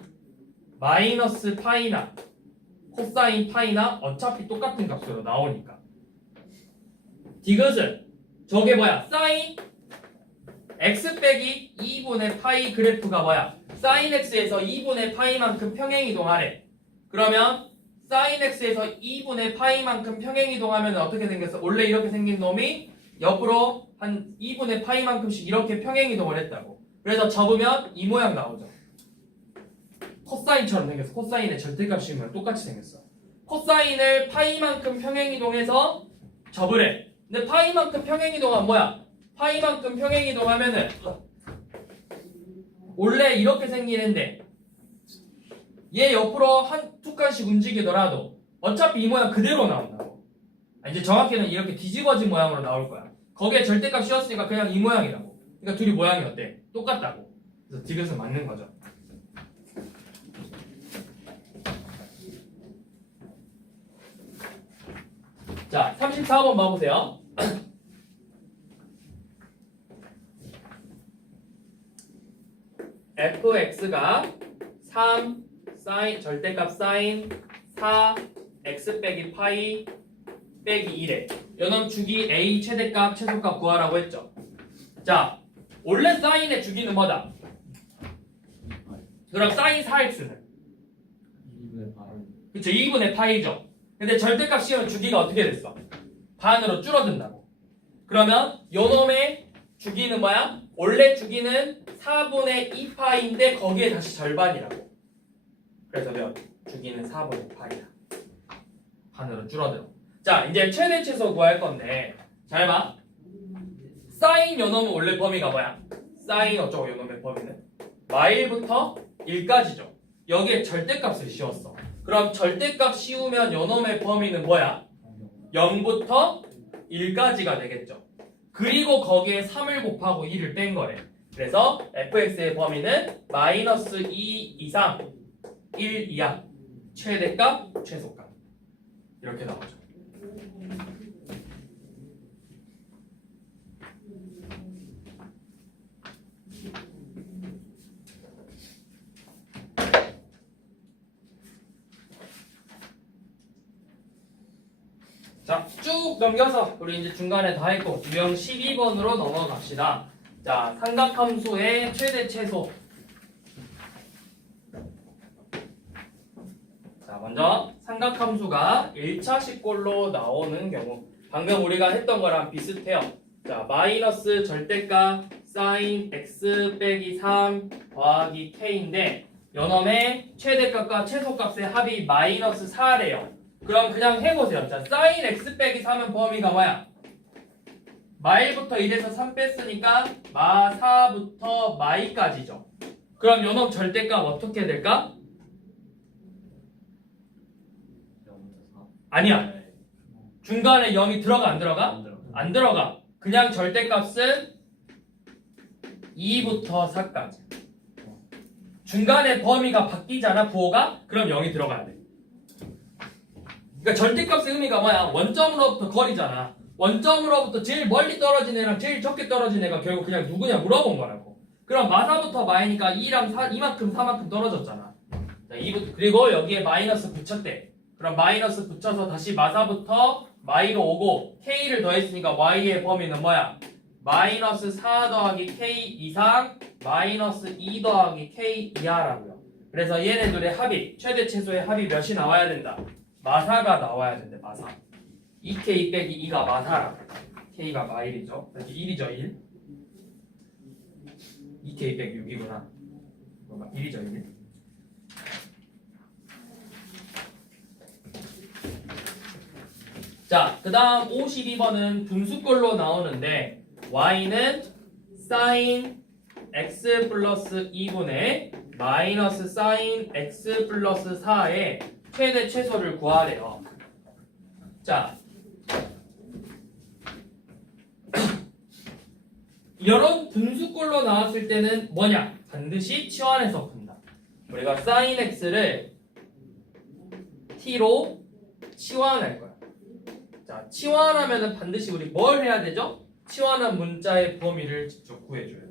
마이너스 파이나 코사인 파이나 어차피 똑같은 값으로 나오니까. 디귿은 저게 뭐야? 사인 x 빼기 2분의 파이 그래프가 뭐야? 사인 x에서 2분의 파이만큼 평행이동하래. 그러면 사인 x에서 2분의 파이만큼 평행이동하면 어떻게 생겼어? 원래 이렇게 생긴 놈이 옆으로 한 2분의 파이만큼씩 이렇게 평행이동을 했다고. 그래서 접으면 이 모양 나오죠. 코사인처럼 생겼어. 코사인의 절대값이면 똑같이 생겼어. 코사인을 파이만큼 평행이동해서 접으래. 근데 파이만큼 평행이동하면 뭐야? 파이만큼 평행이동하면은 원래 이렇게 생기는데 얘 옆으로 두 칸씩 움직이더라도 어차피 이 모양 그대로 나온다고. 이제 정확히는 이렇게 뒤집어진 모양으로 나올 거야. 거기에 절대값 씌웠으니까 그냥 이 모양이라고. 그러니까 둘이 모양이 어때? 똑같다고. 그래서 디귿은 맞는 거죠. 자, 34번 봐보세요. fx가 3 사인 절대값 사인 4 x 빼기 파이 빼기 1에 요놈 주기 a 최대값 최소값 구하라고 했죠. 자, 원래 사인의 주기는 뭐다? 그럼 사인 4x는? 2분의 파이. 그쵸, 2분의 파이죠. 근데 절대값 씌우면 주기가 어떻게 됐어? 반으로 줄어든다고. 그러면 요놈의 주기는 뭐야? 원래 주기는 4분의 2파인데 거기에 다시 절반이라고. 그래서 몇? 주기는 4분의 2파이야. 반으로 줄어들어. 자, 이제 최대 최소 구할 건데 잘 봐. 사인 요놈은 원래 범위가 뭐야? 사인 어쩌고 요놈의 범위는 마일부터 1까지죠. 여기에 절대값을 씌웠어. 그럼 절대값 씌우면 요놈의 범위는 뭐야? 0부터 1까지가 되겠죠. 그리고 거기에 3을 곱하고 2를 뺀 거래. 그래서 fx의 범위는 마이너스 2 이상 1 이하 최대값 최소값 이렇게 나오죠. 자, 쭉 넘겨서 우리 이제 중간에 다 했고 유형 12번으로 넘어갑시다. 자, 삼각함수의 최대 최소. 자, 먼저 삼각함수가 1차 식골로 나오는 경우 방금 우리가 했던 거랑 비슷해요. 자, 마이너스 절대값 사인 x 빼기 3 더하기 k인데 요놈의 최대값과 최소값의 합이 마이너스 4래요. 그럼 그냥 해보세요. 자, 사인 x 빼기 3은 범위가 뭐야? 마일부터 1에서 3 뺐으니까 마 4부터 마이까지죠. 그럼 요놈 절대값 어떻게 될까? 아니야. 중간에 0이 들어가 안 들어가? 안 들어가. 그냥 절대값은 2부터 4까지. 중간에 범위가 바뀌잖아, 부호가? 그럼 0이 들어가야 돼. 그러니까 절대값의 의미가 뭐야? 원점으로부터 거리잖아. 원점으로부터 제일 멀리 떨어진 애랑 제일 적게 떨어진 애가 결국 그냥 누구냐 물어본 거라고. 그럼 마사부터 마이니까 2랑 4, 이만큼 4만큼 떨어졌잖아. 자, 2부터, 그리고 여기에 마이너스 붙였대. 그럼 마이너스 붙여서 다시 마사부터 마이로 오고 k를 더했으니까 y의 범위는 뭐야? 마이너스 4 더하기 k 이상 마이너스 2 더하기 k 이하라고요. 그래서 얘네들의 합이 최대 최소의 합이 몇이 나와야 된다? 마사가 나와야 된대. 마사. 2k 빼기 2가 마사라. k가 마일이죠. 여기 1이죠. 1. 2k 빼기 6이구나. 1이죠. 1. 자, 그 다음 52번은 분수꼴로 나오는데 y는 sin x 플러스 2분의 마이너스 sin x 플러스 4의 최대 최소를 구하래요. 자, 이런 분수꼴로 나왔을 때는 뭐냐? 반드시 치환해서 푼다. 우리가 sin x를 t로 치환할 거야. 자, 치환하면은 반드시 우리 뭘 해야 되죠? 치환한 문자의 범위를 직접 구해줘야 돼.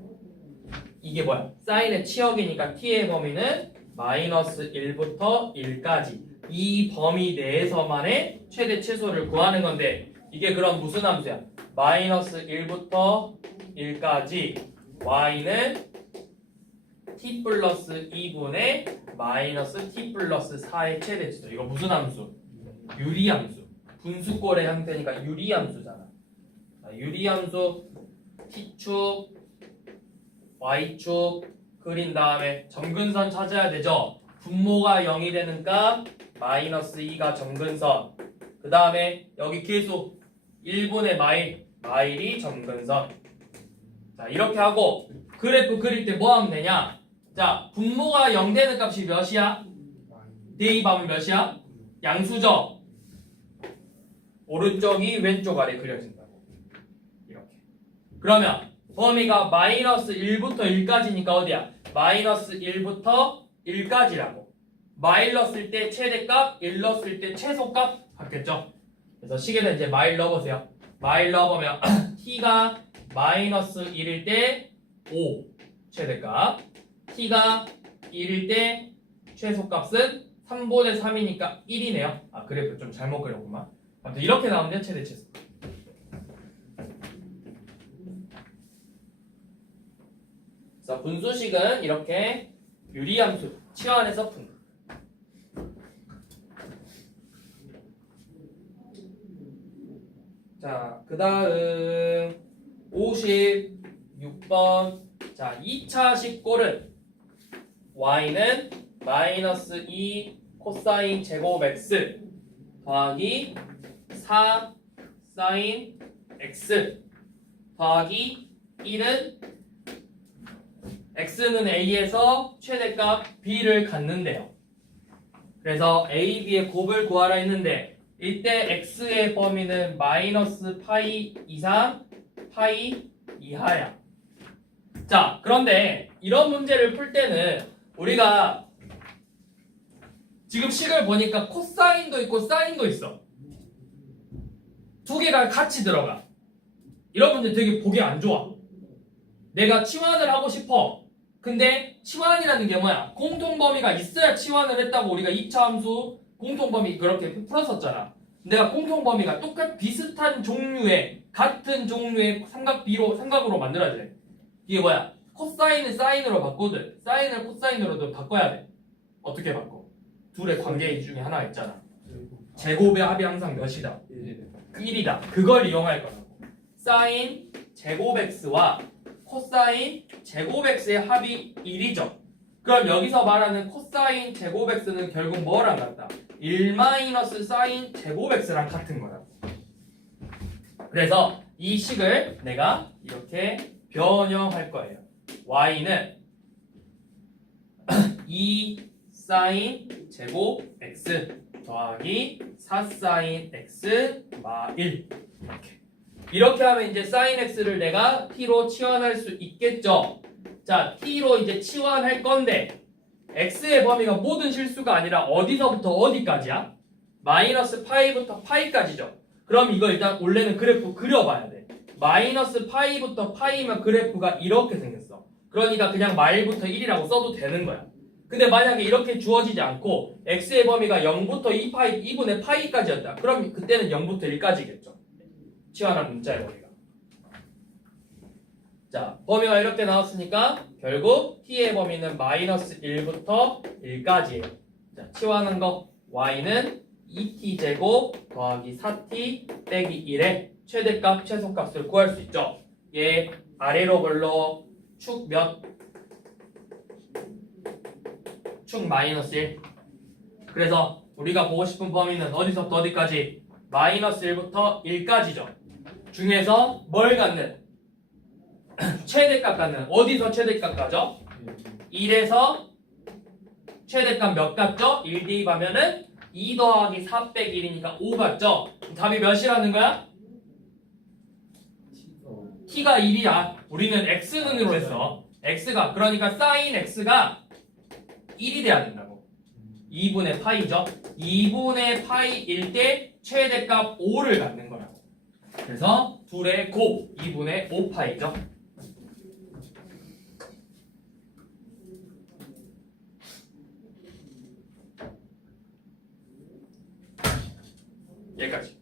이게 뭐야? 사인의 치역이니까 t의 범위는 마이너스 1부터 1까지 이 범위 내에서만의 최대 최소를 구하는 건데 이게 그럼 무슨 함수야? 마이너스 1부터 1까지 y는 t 플러스 2분의 마이너스 t 플러스 4의 최대 최소. 이거 무슨 함수? 유리함수. 분수꼴의 형태니까 유리함수잖아. 유리함수 t축 y축 그린 다음에 점근선 찾아야 되죠. 분모가 0이 되는 값 마이너스 2가 점근선. 그 다음에 여기 계수 1분의 마일이 점근선. 자, 이렇게 하고 그래프 그릴 때 뭐 하면 되냐? 자, 분모가 0 되는 값이 몇이야? 대입하면 몇이야? 양수죠. 오른쪽이 왼쪽 아래 그려진다고. 이렇게. 그러면 범위가 마이너스 1부터 1까지니까 어디야? 마이너스 1부터 1까지라고. 마일 넣었을 때 최대값, 1 넣었을 때 최소값 받겠죠? 그래서 식에다 이제 마일 넣어보세요. 마일 넣어보면 t가 마이너스 1일 때 5 최대값, t가 1일 때 최소값은 3분의 3이니까 1이네요. 아, 그래프 좀 잘못 그렸구만. 아무튼 이렇게 나오면 최대 최소. 그래서 분수식은 이렇게 유리함수 치환해서 푼다. 자, 그 다음 53번 6번. 자, 2차 식골은 y는 마이너스 2 코사인 제곱 x 더하기 4 사인 x 더하기 1은 x는 a에서 최대값 b를 갖는데요. 그래서 a, b의 곱을 구하라 했는데 이때 x의 범위는 마이너스 파이 이상 파이 이하야. 자, 그런데 이런 문제를 풀 때는 우리가 지금 식을 보니까 코사인도 있고 사인도 있어. 두 개가 같이 들어가. 이런 문제 되게 보기 안 좋아. 내가 치환을 하고 싶어. 근데 치환이라는 게 뭐야? 공통범위가 있어야 치환을 했다고 우리가 2차 함수 공통범위 그렇게 풀었었잖아. 내가 공통범위가 비슷한 종류의 같은 종류의 삼각으로 만들어야 돼. 이게 뭐야? 코사인을 사인으로 바꾸든 사인을 코사인으로도 바꿔야 돼. 어떻게 바꿔? 둘의 관계 중에 하나 있잖아. 제곱의 합이 항상 몇이다? 1이다. 그걸 이용할 거라고. 사인 제곱 x와 코사인 제곱 x의 합이 1이죠. 그럼 여기서 말하는 코사인 제곱 x는 결국 뭐랑 같다? 1 마이너스 사인 제곱 x랑 같은 거야. 그래서 이 식을 내가 이렇게 변형할 거예요. y는 2 사인 제곱 x 더하기 4 사인 x 마 1 이렇게 하면 이제 사인 x를 내가 t로 치환할 수 있겠죠. 자, t로 이제 치환할 건데 x의 범위가 모든 실수가 아니라 어디서부터 어디까지야? 마이너스 파이부터 파이까지죠. 그럼 이거 일단 원래는 그래프 그려봐야 돼. 마이너스 파이부터 파이면 그래프가 이렇게 생겼어. 그러니까 그냥 마일부터 1이라고 써도 되는 거야. 근데 만약에 이렇게 주어지지 않고 x의 범위가 0부터 2분의 파이까지였다. 그럼 그때는 0부터 1까지겠죠. 치환한 문자의 범위가. 자, 범위가 이렇게 나왔으니까 결국 t의 범위는 마이너스 1부터 1까지예요. 자, 치환한 거 y는 2t 제곱 더하기 4t 빼기 1의 최대값 최소값을 구할 수 있죠. 얘 아래로 걸러 축 몇? 축 마이너스 1. 그래서 우리가 보고 싶은 범위는 어디서부터 어디까지? 마이너스 1부터 1까지죠. 중에서 뭘 갖는? 최대값 갖는. 어디서 최대값 가죠? 1에서 최대값 몇 같죠? 1 대입하면은 2 더하기 4 빼기 1이니까 5 같죠? 답이 몇이라는 거야? t가 1이야. 우리는 x는으로 했어. x가 그러니까 사인 x가 1이 돼야 된다고. 2분의 파이죠. 2분의 파이일 때 최대값 5를 갖는 거라고. 그래서 둘의 곱 2분의 5파이죠. 여기까지.